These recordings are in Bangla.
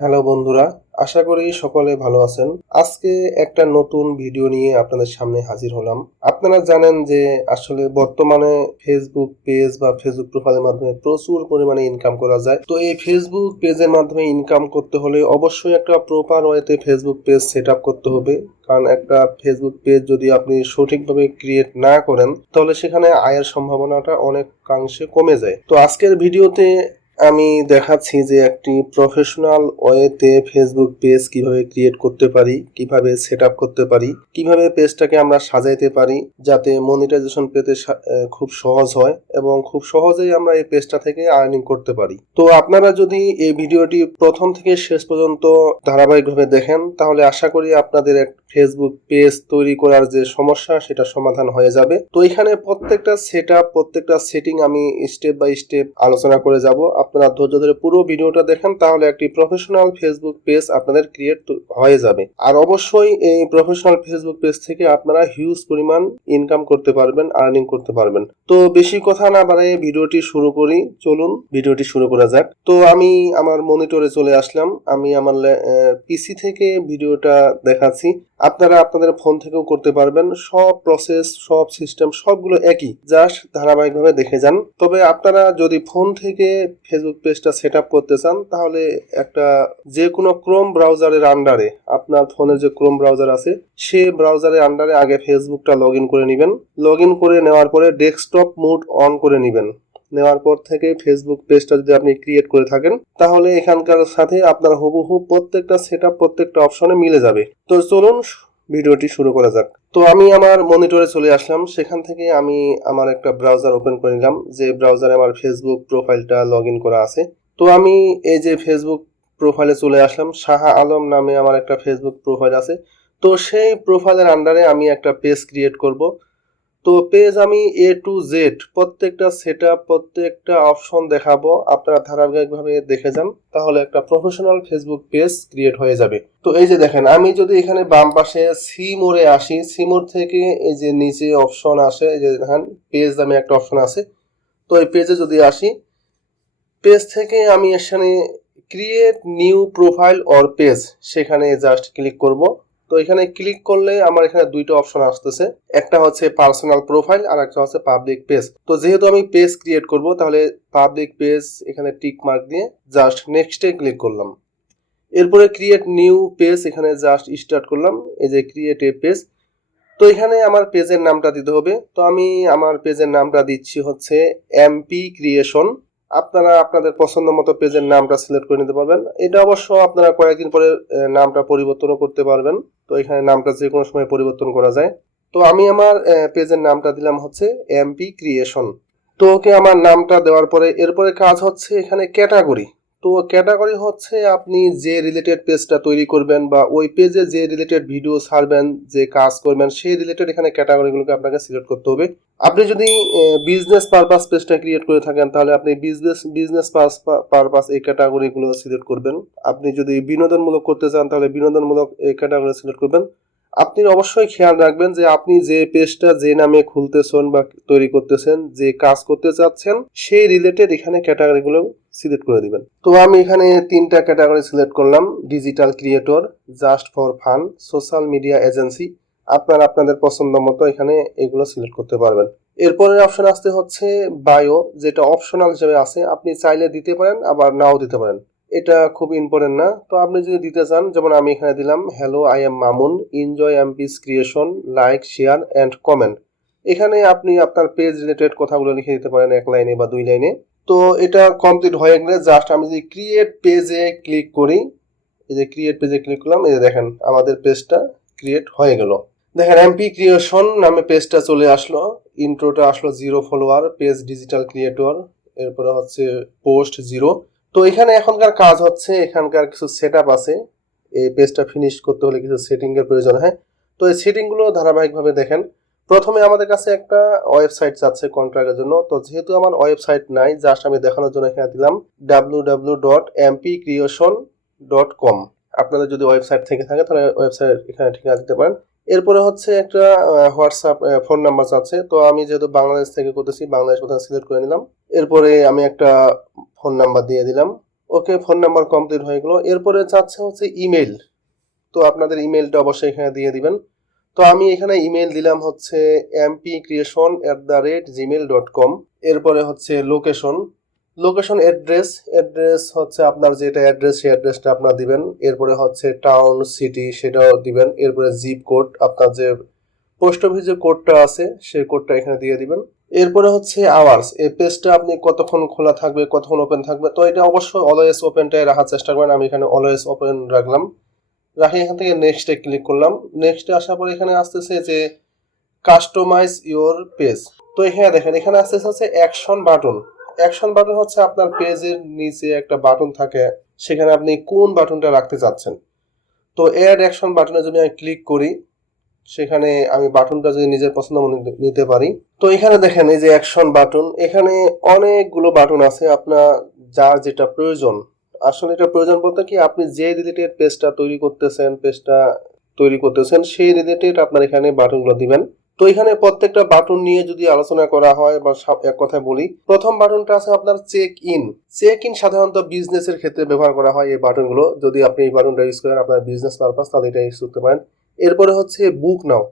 হ্যালো বন্ধুরা, আশা করি সকলে ভালো আছেন। আজকে একটা নতুন ভিডিও নিয়ে আপনাদের সামনে হাজির হলাম। আপনারা জানেন যে আসলে বর্তমানে ফেসবুক পেজ বা ফেসবুক প্রোফাইলের মাধ্যমে প্রচুর পরিমাণে ইনকাম করা যায়। তো এই ফেসবুক পেজের মাধ্যমে ইনকাম করতে হলে অবশ্যই একটা প্রপার ওয়েতে ফেসবুক পেজ সেট আপ করতে হবে। কারণ একটা ফেসবুক পেজ যদি আপনি সঠিকভাবে ক্রিয়েট না করেন তাহলে সেখানে আয়ের সম্ভাবনাটা অনেকাংশে কমে যায়। তো আজকের ভিডিওতে আমি দেখাচ্ছি যে একটি প্রফেশনাল ওয়েতে ফেসবুক পেজ কিভাবে ক্রিয়েট করতে পারি, কিভাবে সেট আপ করতে পারি, কিভাবে পেজটাকে আমরা সাজাইতে পারি যাতে মনিটাইজেশন পেতে খুব সহজ হয় এবং খুব সহজেই আমরা এই পেজটা থেকে আর্নিং করতে পারি। তো আপনারা যদি এই ভিডিওটি প্রথম থেকে শেষ পর্যন্ত ধারাবাহিকভাবে দেখেন তাহলে আশা করি আপনাদের এক ফেসবুক পেজ তৈরি করার যে সমস্যা সেটা সমাধান হয়ে যাবে। তো এখানে প্রত্যেকটা সেট আপ, প্রত্যেকটা সেটিং আমি স্টেপ বাই স্টেপ আলোচনা করে যাব। আপনারা ধৈর্য ধরে পুরো ভিডিওটা দেখেন তাহলে একটি প্রফেশনাল ফেসবুক পেজ আপনাদের ক্রিয়েট হয়ে যাবে। আর অবশ্যই এই প্রফেশনাল ফেসবুক পেজ থেকে আপনারা হিউজ পরিমাণ ইনকাম করতে পারবেন, আর্নিং করতে পারবেন। তো বেশি কথা না বাড়িয়ে ভিডিওটি শুরু করি, চলুন ভিডিওটি শুরু করা যাক। তো আমি আমার মনিটরে চলে আসলাম, আমি আমার পিসি থেকে ভিডিওটা দেখাচ্ছি। আপনারা আপনাদের ফোন থেকেও করতে পারবেন। সব প্রসেস, সব সিস্টেম সবগুলো একই, জাস্ট ধারাবাহিকভাবে দেখে যান। তবে আপনারা যদি ফোন থেকে ফেসবুক পেজটা সেট আপ করতে চান তাহলে একটা যে কোনো ক্রোম ব্রাউজারের আন্ডারে, আপনার ফোনের যে ক্রোম ব্রাউজার আছে সে ব্রাউজারের আন্ডারে আগে ফেসবুকটা লগ ইন করে নেবেন। লগ ইন করে নেওয়ার পরে ডেস্কটপ মোড অন করে নেবেন। নেওয়ার পর থেকে ফেসবুক পেজটা যদি আপনি ক্রিয়েট করে থাকেন তাহলে এখানকার সাথে আপনার হুবহু প্রত্যেকটা সেটআপ, প্রত্যেকটা অপশনে মিলে যাবে। তো চলুন ভিডিওটি শুরু করা যাক। তো আমি আমার মনিটরে চলে আসলাম, সেখান থেকে আমি আমার একটা ব্রাউজার ওপেন করে নিলাম যে ব্রাউজারে আমার ফেসবুক প্রোফাইলটা লগ ইন করা আছে। তো আমি এই যে ফেসবুক প্রোফাইলে চলে আসলাম, শাহ আলম নামে আমার একটা ফেসবুক প্রোফাইল আছে। তো সেই প্রোফাইলের আন্ডারে আমি একটা পেজ ক্রিয়েট করব। তো পেজ আমি এ টু জেড প্রত্যেকটা সেটআপ, প্রত্যেকটা অপশন দেখাবো। আপনারা ধারাবাহিকভাবে দেখে যান তাহলে একটা প্রফেশনাল ফেসবুক পেজ ক্রিয়েট হয়ে যাবে। তো এই যে দেখেন, আমি যদি এখানে বাম পাশে সি মোড়ে আসি, সি মোড় থেকে এই যে নিচে অপশন আসে, এই যে দেখেন পেজ নামে একটা অপশন আছে। তো এই পেজে যদি আসি, পেজ থেকে আমি এখানে create new profile or page, সেখানে জাস্ট ক্লিক করব। তো এখানে ক্লিক করলে আমার এখানে দুইটা অপশন আসতেছে, একটা হচ্ছে পার্সোনাল প্রোফাইল আর একটা হচ্ছে পাবলিক পেজ। তো যেহেতু আমি পেজ ক্রিয়েট করব তাহলে পাবলিক পেজ এখানে টিক মার্ক দিয়ে জাস্ট নেক্সটে ক্লিক করলাম। এরপরে ক্রিয়েট নিউ পেজ, এখানে জাস্ট স্টার্ট করলাম, এই যে ক্রিয়েট এ পেজ। তো এখানে আমার পেজের নামটা দিতে হবে। তো আমি আমার পেজের নামটা দিচ্ছি হচ্ছে এমপি ক্রিয়েশন। আপনারা আপনাদের পছন্দ মতো পেজের নামটা সিলেক্ট করে নিতে পারবেন। এটা অবশ্য আপনারা কয়েকদিন পরে নামটা পরিবর্তনও করতে পারবেন। তো এখানে নামটা যে কোনো সময় পরিবর্তন করা যায়। তো আমি আমার পেজের নামটা দিলাম হচ্ছে এমপি ক্রিয়েশন। তো ওকে আমার নামটা দেওয়ার পরে এরপরে কাজ হচ্ছে এখানে ক্যাটাগরি। তো ক্যাটাগরি হচ্ছে আপনি যে রিলেটেড পেজটা তৈরি করবেন বা ওই পেজে যে রিলেটেড ভিডিও ছাড়বেন, যে কাজ করবেন সেই রিলেটেড এখানে ক্যাটাগরিগুলোকে আপনাকে সিলেক্ট করতে হবে। আপনি যদি বিজনেস পারপাস পেজটা ক্রিয়েট করে থাকেন তাহলে আপনি বিজনেস পারপাস এই ক্যাটাগরিগুলো সিলেক্ট করবেন। আপনি যদি বিনোদনমূলক করতে চান তাহলে বিনোদনমূলক এই ক্যাটাগরি সিলেক্ট করবেন। আপনি অবশ্যই খেয়াল রাখবেন যে আপনি যে পেজটা যে নামে খুলতেছেন বা তৈরি করতেছেন, যে কাজ করতে চাচ্ছেন সেই রিলেটেড এখানে ক্যাটাগরিগুলো সিলেক্ট করে দিবেন। তো আমি এখানে তিনটা ক্যাটাগরি সিলেক্ট করলাম: digital creator, just for fun, social media agency. আপনারা আপনাদের পছন্দ মতো এখানে এগুলো সিলেক্ট করতে পারবেন। এরপরের অপশন আসতে হচ্ছে বায়ো, যেটা অপশনাল হিসেবে আছে, আপনি চাইলে দিতে পারেন আবার নাও দিতে পারেন, এটা খুব ইম্পর্টেন্ট না। তো আপনি যদি দিতে চান, যেমন আমি এখানে দিলাম hello I am Mamun, enjoy MPs creation, like share and comment. এখানে আপনি আপনার পেজ রিলেটেড কথাগুলো লিখে দিতে পারেন এক লাইনে বা দুই লাইনে। তো এটা কমপ্লিট হয়ে গেলে জাস্ট আমি যদি ক্রিয়েট পেজে ক্লিক করি, এই যে ক্রিয়েট পেজে ক্লিক করলাম, এই যে দেখেন আমাদের পেজটা ক্রিয়েট হয়ে গেল। দেখেন এমপি ক্রিয়েশন নামে পেজটা চলে আসলো, ইন্ট্রোটা আসলো 0 ফলোয়ার, পেজ ডিজিটাল ক্রিয়েটর, এরপরে হচ্ছে পোস্ট 0। তো এখানে এখনকার কাজ হচ্ছে, এখানকার কিছু সেটআপ আছে, এই পেজটা ফিনিশ করতে হলে কিছু সেটিং এর প্রয়োজন হয়। তো এই সেটিং গুলো ধারাবাহিকভাবে দেখেন। প্রথমে আমাদের কাছে একটা ওয়েবসাইট চাচ্ছে কন্ট্রাক্টের জন্য। তো যেহেতু আমার ওয়েবসাইট নাই, জাস্ট আমি দেখানোর জন্য এখানে দিলাম www.mpcreation.com। আপনাদের যদি ওয়েবসাইট থেকে থাকে তাহলে ওয়েবসাইট এখানে ঠিকানা দিতে পারেন। এরপরে হচ্ছে একটা হোয়াটসঅ্যাপ ফোন নাম্বার চাচ্ছে। তো আমি যেহেতু বাংলাদেশ থেকে করতেছি, বাংলাদেশ প্রথমে সিলেক্ট করে নিলাম। এরপরে আমি একটা ফোন নাম্বার দিয়ে দিলাম। ওকে, ফোন নাম্বার কমপ্লিট হয়ে গেল। এরপরে চাচ্ছে হচ্ছে ইমেল। তো আপনাদের ইমেলটা অবশ্যই এখানে দিয়ে দিবেন। তো আমি এখানে ইমেল দিলাম হচ্ছে mpcreation@gmail.com। এরপরে হচ্ছে লোকেশন অ্যাড্রেস হচ্ছে আপনার যেটা অ্যাড্রেস সেই অ্যাড্রেসটা আপনার দিবেন। এরপরে হচ্ছে টাউন সিটি সেটাও দিবেন। এরপরে জিপ কোড, আপনার যে পোস্ট অফিস যে কোডটা আছে সেই কোডটা এখানে দিয়ে দিবেন। এরপরে হচ্ছে আওয়ার্স, এই পেজটা আপনি কতক্ষণ খোলা থাকবে, কতক্ষণ ওপেন থাকবে। তো এটা অবশ্যই অলওয়েজ ওপেনটাই রাখার চেষ্টা করেন। আমি এখানে অলওয়েজ ওপেন রাখলাম। রাখি এখান থেকে নেক্সটে ক্লিক করলাম। নেক্সটে আসার পর এখানে আসতেছে যে কাস্টমাইজ ইওর পেজ। তো এখানে দেখেন এখানে আসতেছে হচ্ছে অ্যাকশন বাটন হচ্ছে আপনার পেজের নিচে একটা বাটন থাকে, সেখানে আপনি কোন বাটনটা রাখতে চাচ্ছেন। তো অ্যাড অ্যাকশন বাটনে যদি আমি ক্লিক করি, সেখানে আমি বাটনটা যদি নিজের পছন্দ মতো নিতে পারি। তো এখানে দেখেন এই যে অ্যাকশন বাটন, এখানে অনেকগুলো বাটন আছে, আপনার যার যেটা প্রয়োজন। আসলে এটা প্রয়োজন বলতে কি, আপনি যে রিলেটেড পেজটা তৈরি করতেছেন সেই রিলেটেড আপনার এখানে বাটনগুলো দিবেন। তো এখানে প্রত্যেকটা বাটন নিয়ে যদি আলোচনা করা হয় বা এক কথায় বলি, প্রথম বাটনটা আছে আপনার চেক ইন সাধারণত বিজনেসের ক্ষেত্রে ব্যবহার করা হয় এই বাটনগুলো। যদি আপনি এই বাটনটা ইউজ করেন আপনার বিজনেস পারপাস, তাহলে এটা ইউজ করতে পারেন। এরপরে হচ্ছে বুক নাও।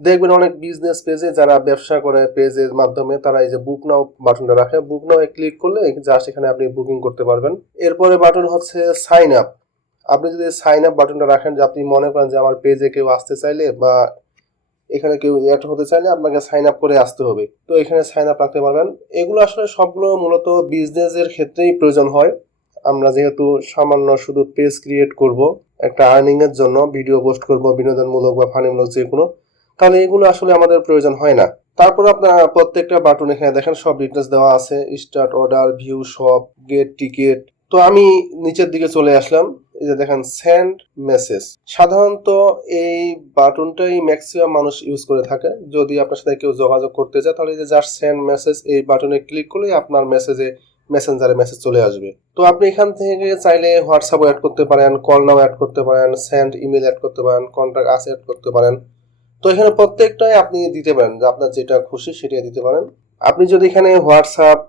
দেখবেন অনেক বিজনেস পেজে যারা ব্যবসা করে পেজের মাধ্যমে তারা এই যে বুক নাও বাটনটা রাখে, বুক নাও ক্লিক করলে জাস্ট এখানে আপনি বুকিং করতে পারবেন। এরপরে বাটন হচ্ছে সাইন আপ। আপনি যদি সাইন আপ বাটনটা রাখেন, যে আপনি মনে করেন যে আমার পেজে কেউ আসতে চাইলে বা এখানে কেউ অ্যাড হতে চাইলে আপনাকে সাইন আপ করে আসতে হবে, তো এখানে সাইন আপ রাখতে পারবেন। এগুলো আসলে সবগুলো মূলত বিজনেসের ক্ষেত্রেই প্রয়োজন হয়। আমরা যেহেতু সামান্য শুধু পেজ ক্রিয়েট করব একটা আর্নিং এর জন্য, ভিডিও পোস্ট করব বিনোদনমূলক বা ফানিমূলক যে কোনো, তাহলে এগুলো আসলে আমাদের প্রয়োজন হয় না। তারপর আপনার প্রত্যেকটা বাটন এখানে দেখেন সব ডিটেলস দেওয়া আছে, start order, view shop, get ticket. তো আমি নিচের দিকে চলে আসলাম। এই যে দেখেন সেন্ড মেসেজ, সাধারণত এই বাটনটাই ম্যাক্সিমাম মানুষ ইউজ করে থাকে। যদি আপনার সাথে কেউ যোগাযোগ করতে চায় তাহলে যে জাস্ট সেন্ড মেসেজ এই বাটনে ক্লিক করলেই আপনার মেসেঞ্জারে মেসেজ চলে আসবে। তো আপনি এখান থেকে চাইলে হোয়াটসঅ্যাপ অ্যাড করতে পারেন, কল নাও অ্যাড করতে পারেন, সেন্ড ইমেল অ্যাড করতে পারেন, কন্ট্যাক্ট আস অ্যাড করতে পারেন। তো এখানে প্রত্যেকটাই আপনি দিতে পারেন, যে আপনার যেটা খুশি সেটাই দিতে পারেন। আপনি যদি এখানে হোয়াটসঅ্যাপ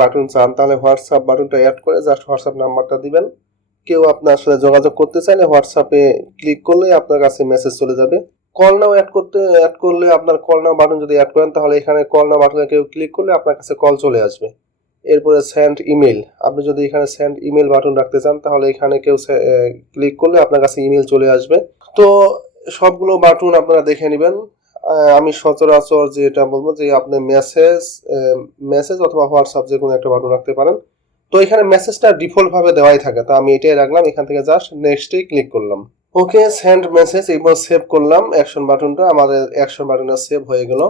বাটন চান তাহলে হোয়াটসঅ্যাপ বাটনটা অ্যাড করে জাস্ট হোয়াটসঅ্যাপ নাম্বারটা দিবেন। কেউ আপনার সাথে যোগাযোগ করতে চাইলে হোয়াটসঅ্যাপে ক্লিক করলে আপনার কাছে মেসেজ চলে যাবে। কল নাও অ্যাড করলে আপনার কল নাও বাটন যদি অ্যাড করেন তাহলে এখানে কল নাও বাটনে কেউ ক্লিক করলে আপনার কাছে কল চলে আসবে। এরপরে সেন্ড ইমেল, আপনি যদি এখানে সেন্ড ইমেল বাটন রাখতে চান তাহলে এখানে কেউ ক্লিক করলে আপনার কাছে ইমেল চলে আসবে। তো সবগুলো বাটন আপনারা দেখে নেবেন। আমি সচরাচর যেটা বলবো যে আপনি মেসেজ অথবা হোয়াটসঅ্যাপ যে কোনো একটা বাটন রাখতে পারেন। তো এখানে মেসেজটা ডিফল্ট ভাবে দেওয়াই থাকে, তো আমি এটাই রাখলাম। এখান থেকে জাস্ট নেক্সটে ক্লিক করলাম। ওকে, সেন্ড মেসেজ, এবার সেভ করলাম অ্যাকশন বাটনটা, আমাদের অ্যাকশন বাটনটা সেভ হয়ে গেল।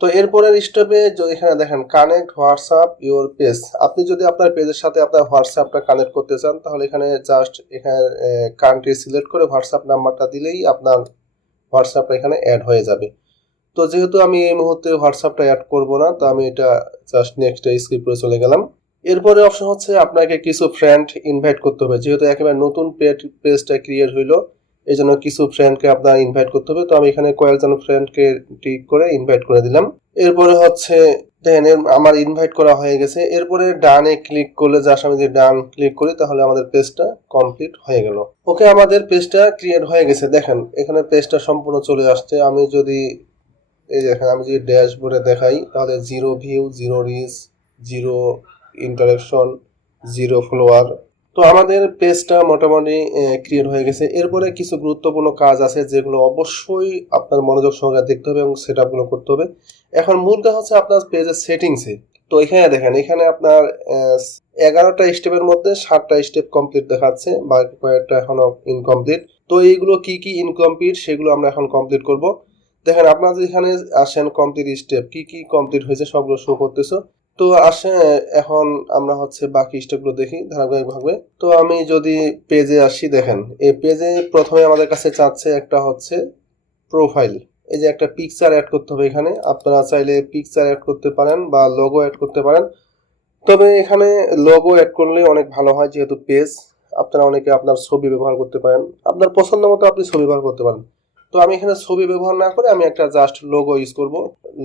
তো এরপরের স্টেপে এখানে দেখেন কানেক্ট হোয়াটসঅ্যাপ ইওর পেজ। আপনি যদি আপনার পেজের সাথে আপনার হোয়াটসঅ্যাপটা কানেক্ট করতে চান তাহলে এখানে জাস্ট এখানে কান্ট্রি সিলেক্ট করে হোয়াটসঅ্যাপ নাম্বারটা দিলেই আপনার হোয়াটসঅ্যাপটা এখানে অ্যাড হয়ে যাবে। তো যেহেতু আমি এই মুহূর্তে হোয়াটসঅ্যাপটা অ্যাড করব না, তো আমি এটা জাস্ট নেক্সট স্কিপ করে চলে গেলাম। এরপরে অপশন হচ্ছে আপনাকে কিছু ফ্রেন্ড ইনভাইট করতে হবে। যেহেতু একেবারে নতুন পেজটা ক্রিয়েট হইলো, এই জন্য কিছু ফ্রেন্ডকে আপনার ইনভাইট করতে হবে। তো আমি এখানে কয়েকজন ফ্রেন্ডকে টিক করে ইনভাইট করে দিলাম। এরপরে হচ্ছে দেখেন আমার ইনভাইট করা হয়ে গেছে। এরপরে ডানে ক্লিক করলে, জাস্ট আমি যদি ডান ক্লিক করি তাহলে আমাদের পেজটা কমপ্লিট হয়ে গেল। ওকে, আমাদের পেজটা ক্রিয়েট হয়ে গেছে। দেখেন এখানে পেজটা সম্পূর্ণ চলে আসছে। আমি যদি এই দেখেন আমি যদি ড্যাশবোর্ডে দেখাই তাহলে zero view, zero reach, zero interaction, zero follower. তো আমাদের পেজটা মোটামুটি ক্রিয়েট হয়ে গেছে। এরপরে কিছু গুরুত্বপূর্ণ কাজ আছে যেগুলো অবশ্যই আপনার মনোযোগ সহকারে দেখতে হবে এবং সেট আপগুলো করতে হবে। এখন মূল কাজ হচ্ছে আপনার পেজের সেটিংসে। তো এখানে দেখেন এখানে আপনার 11টা স্টেপের মধ্যে 7টা স্টেপ কমপ্লিট দেখাচ্ছে, বাকি কয়েকটা এখনো ইনকমপ্লিট। তো এইগুলো কি কি ইনকমপ্লিট সেগুলো আমরা এখন কমপ্লিট করব। দেখেন আপনারা এখানে আসেন কমপ্লিট স্টেপ কি কি কমপ্লিট হয়েছে সবগুলো শো করতেছে। তো আসে এখন আমরা হচ্ছে বাকি স্টেপগুলো দেখি ধারাবাহিকভাবে। তো আমি যদি পেজে আসি, দেখেন এই পেজে প্রথমে আমাদের কাছে চাচ্ছে একটা হচ্ছে প্রোফাইল। এই যে একটা পিকচার অ্যাড করতে হবে এখানে। আপনারা চাইলে পিকচার অ্যাড করতে পারেন বা লোগো অ্যাড করতে পারেন, তবে এখানে লোগো অ্যাড করলে অনেক ভালো হয় যেহেতু পেজ। আপনারা অনেকে আপনার ছবি ব্যবহার করতে পারেন, আপনার পছন্দ মতো আপনি ছবি ব্যবহার করতে পারেন। তো আমি এখানে ছবি ব্যবহার না করে আমি একটা জাস্ট লোগো ইউজ করব।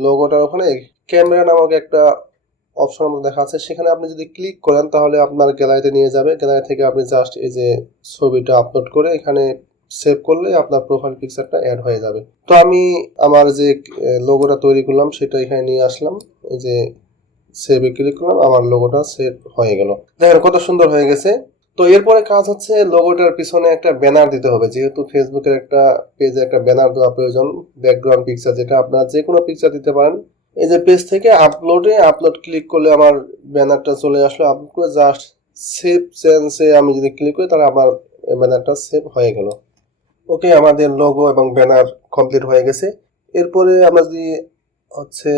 লোগোটার ওখানে ক্যামেরা নামক একটা অপশনের মধ্যে দেখা আছে, সেখানে আপনি যদি ক্লিক করেন তাহলে আপনার গ্যালারিতে নিয়ে যাবে। গ্যালারি থেকে আপনি জাস্ট এই যে ছবিটা আপলোড করে এখানে সেভ করলে আপনার প্রোফাইল পিকচারটা অ্যাড হয়ে যাবে। তো আমি আমার যে লোগোটা তৈরি করলাম সেটা এখানে নিয়ে আসলাম, এই যে সেভে ক্লিক করলাম, আমার লোগোটা সেভ হয়ে গেল। দেখেন কত সুন্দর হয়ে গেছে। তো এরপরে কাজ হচ্ছে লোগোটার পিছনে একটা ব্যানার দিতে হবে, যেহেতু ফেসবুকের একটা পেজে একটা ব্যানার দেওয়া প্রয়োজন, ব্যাকগ্রাউন্ড পিকচার, যেটা আপনারা যে কোনো পিকচার দিতে পারেন। এই যে পেজ থেকে আপলোড ক্লিক করলে আমার ব্যানারটা চলে আসলো, আপলোড করে জাস্ট সেভ চেঞ্জে আমি যদি ক্লিক করি তাহলে আমার ব্যানারটা সেভ হয়ে গেল। ওকে, আমাদের লোগো এবং ব্যানার কমপ্লিট হয়ে গেছে। এরপরে আমরা যদি হচ্ছে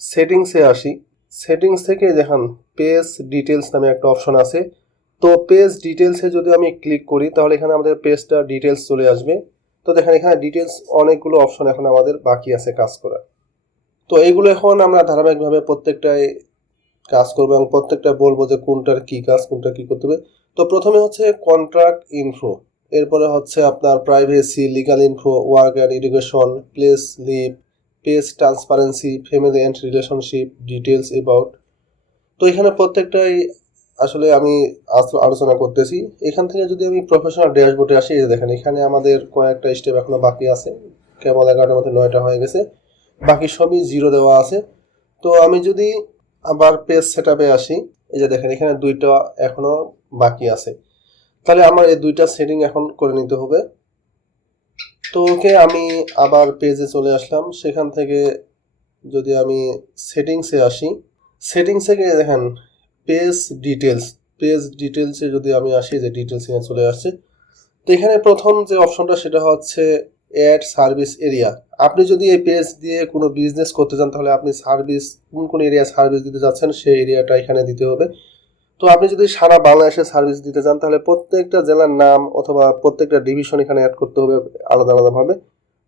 সেটিংসে আসি, সেটিংস থেকে দেখেন পেজ ডিটেলস নামে একটা অপশন আছে। তো পেজ ডিটেলসে যদি আমি ক্লিক করি তাহলে এখানে আমাদের পেজটা ডিটেলস চলে আসবে। তো দেখেন এখানে ডিটেলস অনেকগুলো অপশন এখন আমাদের বাকি আছে কাজ করা। তো এইগুলো এখন আমরা ধারাবাহিকভাবে প্রত্যেকটাই কাজ করবো এবং প্রত্যেকটা বলবো যে কোনটার কি কাজ, কোনটা কি করতে হবে। তো প্রথমে হচ্ছে কন্ট্রাক্ট ইনফো, এরপরে হচ্ছে আপনার privacy, legal info, work and education, place live, page transparency, family and relationship, details about. তো এখানে প্রত্যেকটাই আসলে আমি আলোচনা করতেছি। এখান থেকে যদি আমি প্রফেশনাল ড্যাশবোর্ডে আসি, এই যে দেখেন এখানে আমাদের কয়েকটা স্টেপ এখনো বাকি আছে, কেবল 11টার মধ্যে 9টা হয়ে গেছে, বাকি সবই জিরো দেওয়া আছে। তো আমি যদি আবার পেজ সেটআপে আসি, এই যে দেখেন এখানে 2টা এখনো বাকি আছে, তাহলে আমার এই 2টা সেটিং এখন করে নিতে হবে। তো ওকে, আমি আবার পেজে চলে আসলাম, সেখান থেকে যদি আমি সেটিংসে আসি, সেটিংস থেকে দেখেন পেজ ডিটেলস, পেজ ডিটেলসে যদি আমি আসি, যে ডিটেলস এখানে চলে আসছে। তো এখানে প্রথম যে অপশনটা সেটা হচ্ছে অ্যাড সার্ভিস এরিয়া। আপনি যদি এই পেজ দিয়ে কোনো বিজনেস করতে চান তাহলে আপনি সার্ভিস, কোন এরিয়া সার্ভিস দিতে যাচ্ছেন সেই এরিয়াটা এখানে দিতে হবে। তো আপনি যদি সারা বাংলাদেশে সার্ভিস দিতে চান তাহলে প্রত্যেকটা জেলার নাম অথবা প্রত্যেকটা ডিভিশন এখানে অ্যাড করতে হবে আলাদা আলাদাভাবে।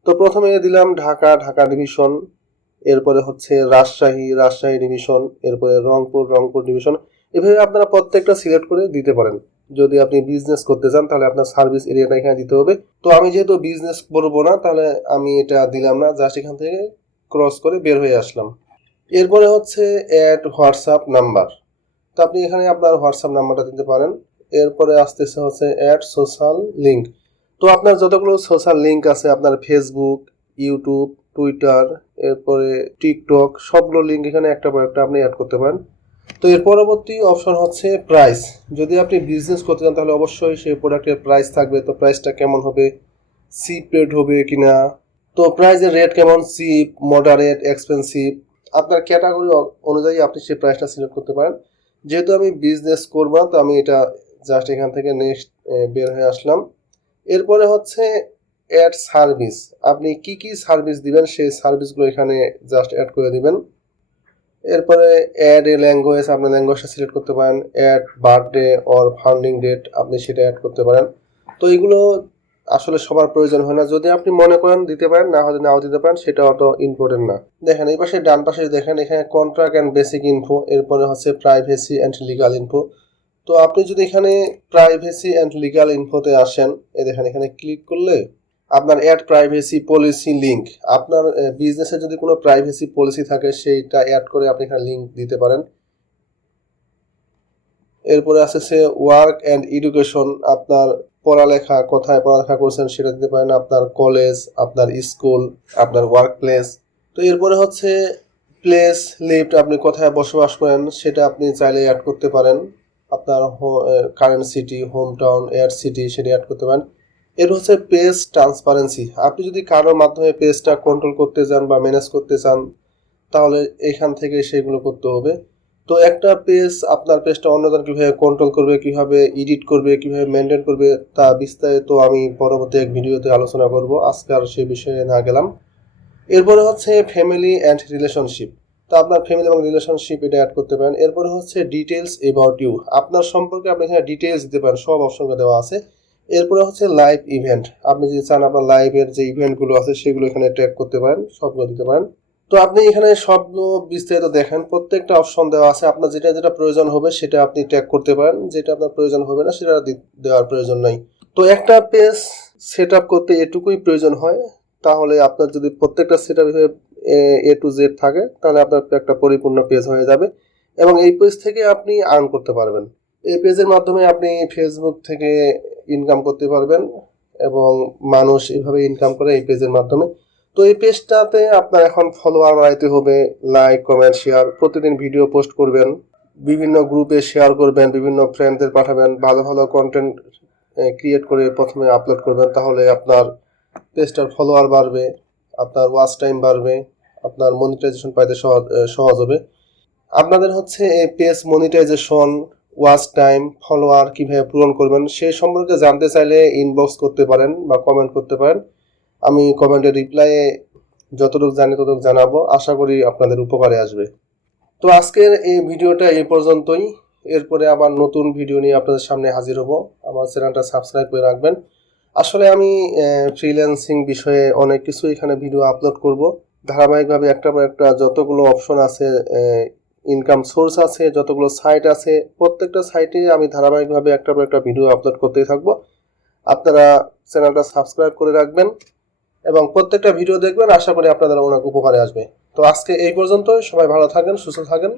তো প্রথমে দিলাম ঢাকা ডিভিশন, এরপরে হচ্ছে রাজশাহী ডিভিশন, এরপরে রংপুর ডিভিশন। এভাবে আপনারা প্রত্যেকটা সিলেক্ট করে দিতে পারেন। যদি আপনি বিজনেস করতে চান তাহলে আপনার সার্ভিস এরিয়াটা এখানে দিতে হবে। তো আমি যেহেতু বিজনেস করবো না তাহলে আমি এটা দিলাম না, জাস্ট এখান থেকে ক্রস করে বের হয়ে আসলাম। এরপরে হচ্ছে অ্যাড হোয়াটসঅ্যাপ নাম্বার। তো আপনি এখানে আপনার হোয়াটসঅ্যাপ নাম্বারটা দিতে পারেন। এরপরে আসতেছে হচ্ছে অ্যাড সোশ্যাল লিঙ্ক। তো আপনার যতগুলো সোশ্যাল লিঙ্ক আছে, আপনার ফেসবুক, ইউটিউব, টুইটার, এরপরে টিকটক, সবগুলো লিঙ্ক এখানে একটা পর একটা আপনি অ্যাড করতে পারেন। তো এর পরবর্তী অপশন হচ্ছে প্রাইস। যদি আপনি বিজনেস করতে চান তাহলে অবশ্যই সেই প্রোডাক্টের প্রাইস থাকবে। তো প্রাইসটা কেমন হবে, চিপ রেট হবে কিনা, তো প্রাইসের রেট কেমন, চিপ, মডারেট, এক্সপেন্সিভ, আপনার ক্যাটাগরি অনুযায়ী আপনি সেই প্রাইসটা সিলেক্ট করতে পারেন। যেহেতু আমি বিজনেস করবো না তো আমি এটা জাস্ট এখান থেকে নেক্সট বের হয়ে আসলাম। এরপরে হচ্ছে অ্যাড সার্ভিস, আপনি কি কি সার্ভিস দিবেন সেই সার্ভিসগুলো এখানে জাস্ট অ্যাড করে দিবেন। এরপরে অ্যাড এ ল্যাঙ্গুয়েজ, আপনি ল্যাঙ্গুয়েজটা সিলেক্ট করতে পারেন। Add birthday or founding date, আপনি সেটা অ্যাড করতে পারেন। তো এগুলো আসলে সবার প্রয়োজন হয় না, যদি আপনি মনে করেন দিতে পারেন, না হলে নাও দিতে পারেন, সেটা অত ইম্পর্টেন্ট না। দেখেন এই পাশে ডান পাশে দেখেন এখানে কন্ট্রাক্ট অ্যান্ড বেসিক ইনফো, এরপরে হচ্ছে প্রাইভেসি অ্যান্ড লিগাল ইনফো। তো আপনি যদি এখানে প্রাইভেসি অ্যান্ড লিগাল ইনফোতে আসেন, এই দেখেন এখানে ক্লিক করলে আপনার অ্যাড প্রাইভেসি পলিসি লিঙ্ক, আপনার বিজনেসে যদি কোনো প্রাইভেসি পলিসি থাকে সেইটা অ্যাড করে আপনি এখানে লিঙ্ক দিতে পারেন। এরপরে আছে ওয়ার্ক অ্যান্ড এডুকেশন, আপনার পড়ালেখা, কোথায় পড়ালেখা করছেন সেটা দিতে পারেন, আপনার কলেজ, আপনার স্কুল, আপনার ওয়ার্ক প্লেস। তো এরপরে হচ্ছে প্লেস লিভড, আপনি কোথায় বসবাস করেন সেটা আপনি চাইলে অ্যাড করতে পারেন। আপনার current city, home town, air city সেটা অ্যাড করতে পারেন। এর হচ্ছে পেজ ট্রান্সপারেন্সি, আপনি যদি কারোর মাধ্যমে পেজটা কন্ট্রোল করতে চান বা ম্যানেজ করতে চান তাহলে এখান থেকে সেগুলো করতে হবে। তো একটা পেজ, আপনার পেজটা অন্যজন কীভাবে কন্ট্রোল করবে, কীভাবে এডিট করবে, কীভাবে মেনটেন করবে তা বিস্তারিত আমি পরবর্তী এক ভিডিওতে আলোচনা করব, আজকে আর সে বিষয়ে না গেলাম। এরপরে হচ্ছে ফ্যামিলি অ্যান্ড রিলেশনশিপ, তো আপনার ফ্যামিলি এবং রিলেশনশিপ এটা অ্যাড করতে পারেন। এরপরে হচ্ছে ডিটেলস অ্যাবাউট ইউ, আপনার সম্পর্কে আপনি এখানে ডিটেলস দিতে পারেন, সব অপশন দেওয়া আছে। এরপরে হচ্ছে লাইভ ইভেন্ট, আপনি যদি চান আপনার লাইভের যে ইভেন্টগুলো আছে সেগুলো এখানে ট্র্যাক করতে পারেন, সবগুলো দিতে পারেন। তো আপনি এখানে সবগুলো বিস্তারিত দেখেন, প্রত্যেকটা অপশন দেওয়া আছে, আপনার যেটা যেটা প্রয়োজন হবে সেটা আপনি ট্র্যাক করতে পারেন, যেটা আপনার প্রয়োজন হবে না সেটা দেওয়ার প্রয়োজন নাই। তো একটা পেজ সেট আপ করতে এটুকুই প্রয়োজন হয়, তাহলে আপনার যদি প্রত্যেকটা set up A to Z থাকে তাহলে আপনার একটা পরিপূর্ণ পেজ হয়ে যাবে। এবং এই পেজ থেকে আপনি আর্ন করতে পারবেন। এই পেজের মাধ্যমে আপনি ফেসবুক থেকে ইনকাম করতে পারবেন এবং মানুষ এভাবে ইনকাম করে এই পেজের মাধ্যমে। তো এই পেজটাতে আপনার এখন ফলোয়ার বাড়াইতে হবে, লাইক কমেন্ট শেয়ার, প্রতিদিন ভিডিও পোস্ট করবেন, বিভিন্ন গ্রুপে শেয়ার করবেন, বিভিন্ন ফ্রেন্ডদের পাঠাবেন, ভালো ভালো কন্টেন্ট ক্রিয়েট করে প্রথমে আপলোড করবেন, তাহলে আপনার পেজটার ফলোয়ার বাড়বে, আপনার ওয়াচ টাইম বাড়বে, আপনার মনিটাইজেশন পাইতে সহজ হবে। আপনাদের হচ্ছে এই page monetization, watch time, follower কিভাবে পূরণ করবেন সেই সম্পর্কে জানতে চাইলে ইনবক্স করতে পারেন বা কমেন্ট করতে পারেন। আমি কমেন্টের রিপ্লাইয়ে যতটুকু জানি ততটুকু জানাবো, আশা করি আপনাদের উপকারে আসবে। তো আজকের এই ভিডিওটা এই পর্যন্তই। এরপরে আবার নতুন ভিডিও নিয়ে আপনাদের সামনে হাজির হব। আমার চ্যানেলটা সাবস্ক্রাইব করে রাখবেন। আসলে আমি ফ্রিল্যান্সিং বিষয়ে অনেক কিছু এখানে ভিডিও আপলোড করব। ধারাবাহিকভাবে একটা পর একটা যতগুলো অপশন আছে, ইনকাম সোর্স আছে, যতগুলো সাইট আছে, প্রত্যেকটা সাইটে আমি ধারাবাহিকভাবে একটা পর একটা ভিডিও আপলোড করতেই থাকবো। আপনারা চ্যানেলটা সাবস্ক্রাইব করে রাখবেন এবং প্রত্যেকটা ভিডিও দেখবেন, আশা করি আপনাদের অনেক উপকারে আসবে। তো আজকে এই পর্যন্ত, সবাই ভালো থাকেন, সুস্থ থাকেন।